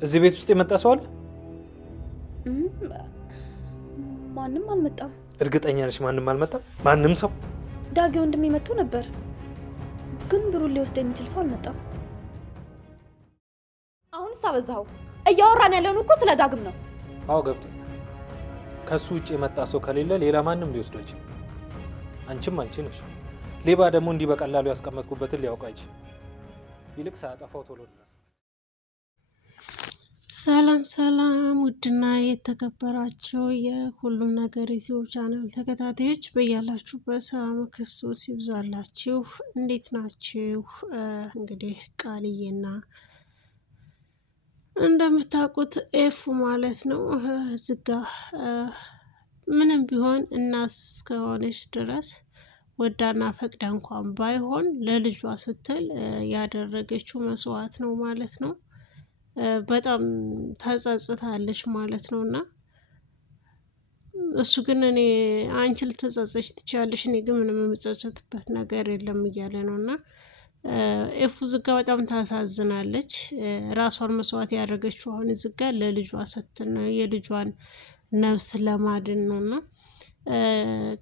እዚህ ቤት ውስጥ የመጣ ሰው አለ? ማንም አልመጣም። እርግጠኛ ነሽ? ማንም አልመጣም? ማንም ሰው? ዳጊ ወንድሜ መጥቶ ነበር፣ ግን ብሩን ሊወስድ የሚችል ሰው አልመጣም። አሁንስ አበዛኸው። እያወራን ያለነው እኮ ስለ ዳግም ነው። አዎ ገብቶኝ። ከሱ ውጭ የመጣ ሰው ከሌለ ሌላ ማንም ሊወስደው አይችልም። አንቺም አንቺ ነሽ። ሌባ ደግሞ እንዲህ በቀላሉ ያስቀመጥኩበትን ሊያውቅ አይችልም። ይልቅ ሳያጠፋው ቶሎ ድረስ። ሰላም ሰላም፣ ውድና የተከበራችሁ የሁሉም ነገር ዩቲዩብ ቻናል ተከታታዮች በያላችሁበት ሰላም ክርስቶስ ይብዛላችሁ። እንዴት ናችሁ? እንግዲህ ቃልዬና እንደምታውቁት ኤፉ ማለት ነው ዝጋ ምንም ቢሆን እናት እስከሆነች ድረስ ወዳና ፈቅዳ እንኳን ባይሆን ለልጇ ስትል ያደረገችው መስዋዕት ነው ማለት ነው። በጣም ተጸጽታለች ማለት ነው። እና እሱ ግን እኔ አንቺ ልትጸጸች ትችያለሽ፣ እኔ ግን ምንም የምጸጸትበት ነገር የለም እያለ ነው። እና ኤፉ ዝጋ በጣም ታሳዝናለች። ራሷን መስዋዕት ያደረገችው አሁን ዝጋ ለልጇ ስትል ነው፣ የልጇን ነፍስ ለማድን ነው። እና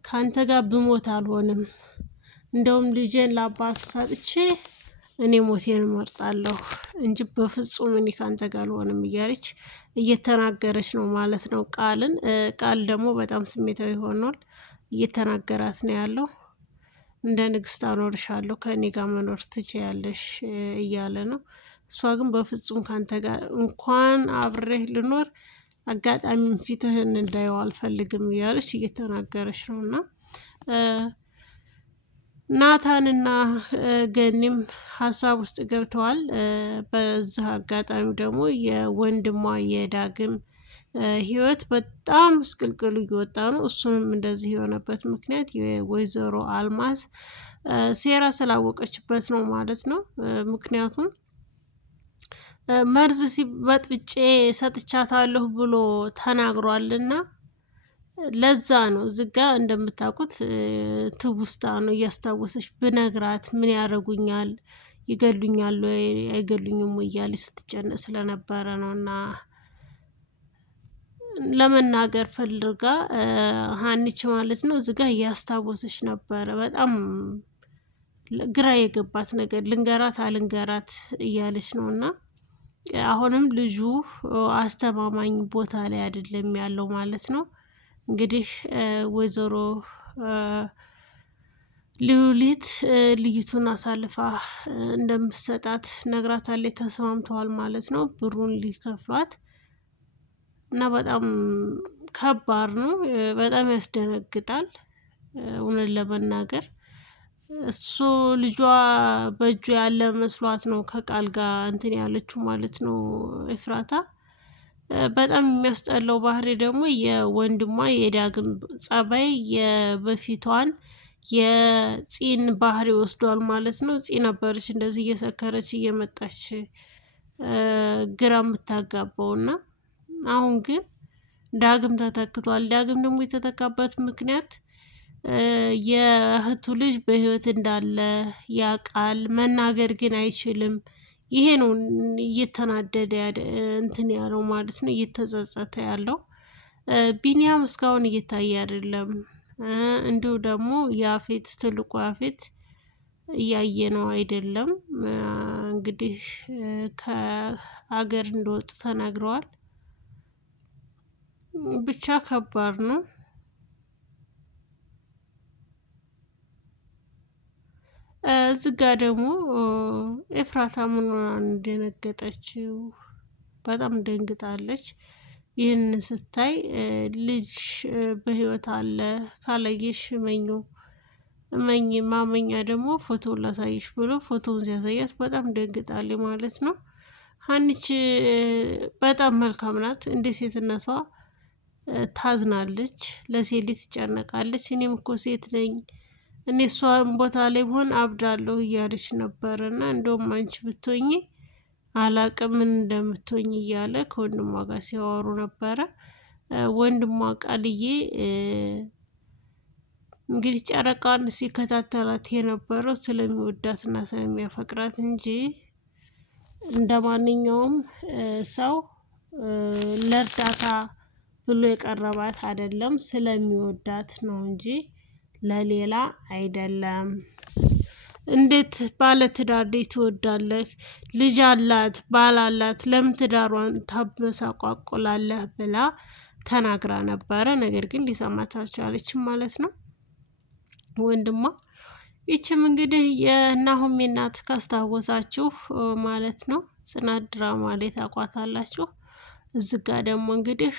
ከአንተ ጋር ብሞት አልሆንም፣ እንደውም ልጄን ለአባቱ ሰጥቼ እኔ ሞቴን እመርጣለሁ እንጂ በፍጹም እኔ ካንተ ጋር አልሆንም እያለች እየተናገረች ነው ማለት ነው። ቃል ደግሞ በጣም ስሜታዊ ሆኗል። እየተናገራት ነው ያለው። እንደ ንግስት አኖርሻለሁ፣ ከእኔ ጋር መኖር ትችያለሽ እያለ ነው። እሷ ግን በፍጹም ካንተ ጋር እንኳን አብሬህ ልኖር አጋጣሚም ፊትህን እንዳየው አልፈልግም እያለች እየተናገረች ነው። እና ናታንና ገኒም ሀሳብ ውስጥ ገብተዋል። በዚህ አጋጣሚ ደግሞ የወንድሟ የዳግም ህይወት በጣም ምስቅልቅሉ እየወጣ ነው። እሱንም እንደዚህ የሆነበት ምክንያት የወይዘሮ አልማዝ ሴራ ስላወቀችበት ነው ማለት ነው። ምክንያቱም መርዝ ሲበጥብጬ ሰጥቻታለሁ ብሎ ተናግሯልና ለዛ ነው ዝጋ እንደምታውቁት ትውስታ ነው እያስታወሰች ብነግራት ምን ያደርጉኛል፣ ይገሉኛል ወይ አይገሉኝም ወይ እያለች ስትጨነቅ ስለነበረ ነው። እና ለመናገር ፈልጋ ሀኒች ማለት ነው ዝጋ እያስታወሰች ነበረ። በጣም ግራ የገባት ነገር ልንገራት አልንገራት እያለች ነው። እና አሁንም ልጁ አስተማማኝ ቦታ ላይ አይደለም ያለው ማለት ነው። እንግዲህ ወይዘሮ ሉሊት ልይቱን አሳልፋ እንደምትሰጣት ነግራታለች። ተስማምተዋል ማለት ነው ብሩን ሊከፍሏት። እና በጣም ከባድ ነው፣ በጣም ያስደነግጣል። እውነት ለመናገር እሱ ልጇ በእጁ ያለ መስሏት ነው ከቃል ጋር እንትን ያለችው ማለት ነው ኤፍራታ። በጣም የሚያስጠላው ባህሪ ደግሞ የወንድሟ የዳግም ጸባይ የበፊቷን የፂን ባህሪ ወስዷል ማለት ነው። ፂ ነበረች እንደዚህ እየሰከረች እየመጣች ግራ የምታጋባው። እና አሁን ግን ዳግም ተተክቷል። ዳግም ደግሞ የተተካበት ምክንያት የእህቱ ልጅ በህይወት እንዳለ ያውቃል፣ መናገር ግን አይችልም። ይሄ ነው እየተናደደ እንትን ያለው ማለት ነው፣ እየተጸጸተ ያለው። ቢኒያም እስካሁን እየታየ አይደለም። እንዲሁ ደግሞ ያፌት ትልቁ ያፌት እያየ ነው አይደለም። እንግዲህ ከሀገር እንደወጡ ተናግረዋል። ብቻ ከባድ ነው። እዚጋ ደግሞ ኤፍራታ ምኗን እንደነገጠችው በጣም ደንግጣለች። ይህን ስታይ ልጅ በህይወት አለ ካላየሽ እመኙ፣ እመኝ ማመኛ ደግሞ ፎቶውን ላሳይሽ ብሎ ፎቶውን ሲያሳያት በጣም ደንግጣለች ማለት ነው። ሀኒች በጣም መልካም ናት። እንደ ሴትነቷ ታዝናለች፣ ለሴት ልጅ ትጨነቃለች። እኔም እኮ ሴት ነኝ፣ እኔ እሷን ቦታ ላይ ብሆን አብዳለሁ እያለች ነበረ። እና እንደውም አንቺ ብትሆኚ አላቅም ምን እንደምትሆኝ እያለ ከወንድሟ ጋር ሲያወሩ ነበረ። ወንድሟ ቃልዬ እንግዲህ ጨረቃን ሲከታተላት የነበረው ስለሚወዳትና ስለሚያፈቅራት እንጂ እንደ ማንኛውም ሰው ለእርዳታ ብሎ የቀረባት አይደለም፣ ስለሚወዳት ነው እንጂ ለሌላ አይደለም። እንዴት ባለ ትዳር ልጅ ትወዳለህ? ልጅ አላት፣ ባል አላት፣ ለምን ትዳሯን ታበሳቋቁላለህ ብላ ተናግራ ነበረ። ነገር ግን ሊሰማት አልቻለችም ማለት ነው ወንድሟ። ይችም እንግዲህ የናሆሜ እናት ካስታወሳችሁ ማለት ነው ጽናት ድራማ ላይ ታቋታላችሁ። እዚህ ጋ ደግሞ እንግዲህ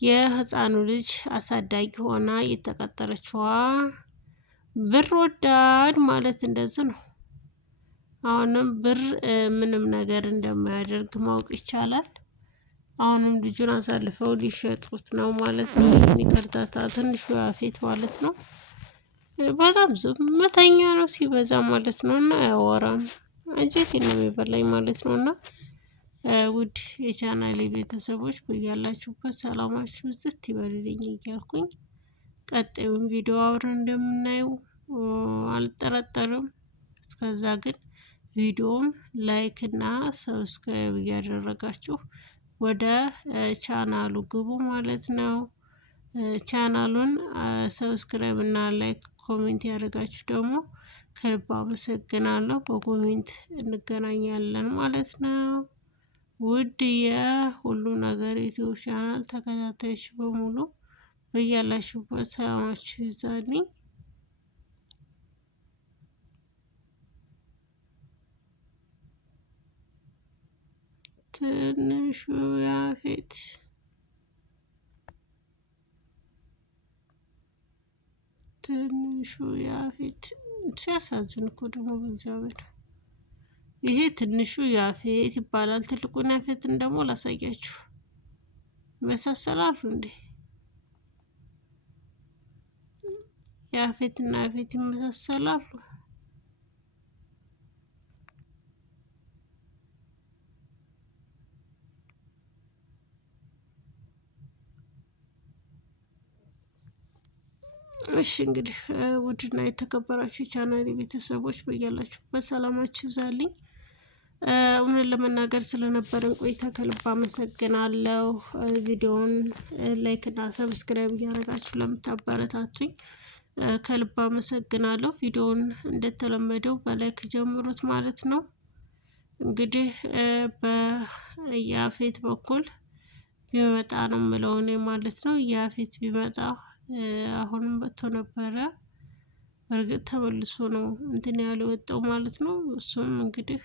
የህፃኑ ልጅ አሳዳጊ ሆና የተቀጠረችዋ ብር ወዳድ ማለት እንደዚህ ነው። አሁንም ብር ምንም ነገር እንደማያደርግ ማወቅ ይቻላል። አሁንም ልጁን አሳልፈው ሊሸጡት ነው ማለት ነው። ይቅርታታ ትንሹ ያፌት ማለት ነው። በጣም ዝምተኛ ነው ሲበዛ ማለት ነው። እና አያወራም አንጀቴን ነው የሚበላኝ ማለት ነው። እና ውድ የቻናሌ ቤተሰቦች በያላችሁበት ሰላማችሁ ዝት ይበልልኝ እያልኩኝ ቀጣዩን ቪዲዮ አብረን እንደምናየው አልጠረጠርም። እስከዛ ግን ቪዲዮውን ላይክ እና ሰብስክራይብ እያደረጋችሁ ወደ ቻናሉ ግቡ ማለት ነው። ቻናሉን ሰብስክራይብ እና ላይክ ኮሜንት ያደርጋችሁ ደግሞ ከልብ አመሰግናለሁ። በኮሜንት እንገናኛለን ማለት ነው። ውድ የሁሉም ነገር ዩቲዩብ ቻናል ተከታታዮች በሙሉ በያላችሁበት ሰላማችሁ ይብዛልኝ። ትንሹ ያፌት ሲያሳዝን እኮ ደግሞ በእግዚአብሔር። ይሄ ትንሹ ያፌት ይባላል። ትልቁን ያፌትን ደግሞ ላሳያችሁ። ይመሳሰላሉ እንዴ? ያፌትና ያፌት ይመሳሰላሉ። እሺ እንግዲህ ውድና የተከበራችሁ ቻናሌ ቤተሰቦች በያላችሁበት ሰላማችሁ ይብዛልኝ። እውነት ለመናገር ስለነበረን ቆይታ ከልብ አመሰግናለሁ። ቪዲዮውን ላይክ እና ሰብስክራይብ እያደረጋችሁ ለምታበረታቱኝ ከልብ አመሰግናለሁ። ቪዲዮውን እንደተለመደው በላይክ ጀምሩት ማለት ነው። እንግዲህ በያፌት በኩል ቢመጣ ነው የምለው እኔ ማለት ነው። ያፌት ቢመጣ አሁንም መጥቶ ነበረ። በእርግጥ ተመልሶ ነው እንትን ያለ ወጣው ማለት ነው። እሱም እንግዲህ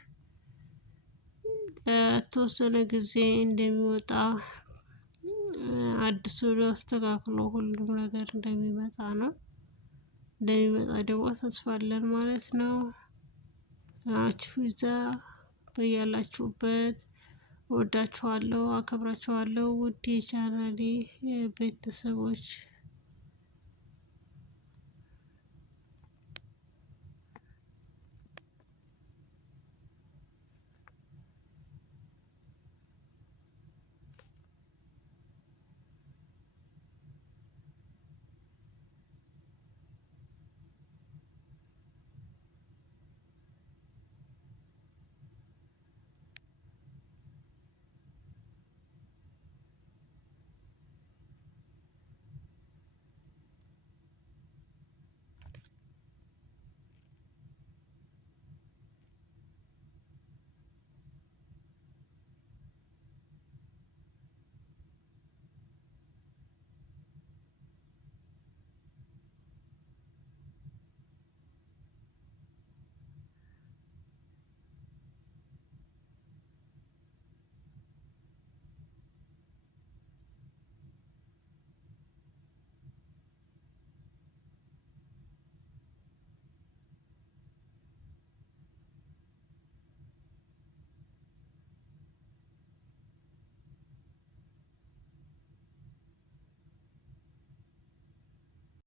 ለተወሰነ ጊዜ እንደሚወጣ አዲሱ አስተካክሎ ሁሉም ነገር እንደሚመጣ ነው። እንደሚመጣ ደግሞ ተስፋ አለን ማለት ነው። ናችሁ ይዛ በያላችሁበት እወዳችኋለሁ፣ አከብራችኋለሁ ውድ የቻናሌ ቤተሰቦች።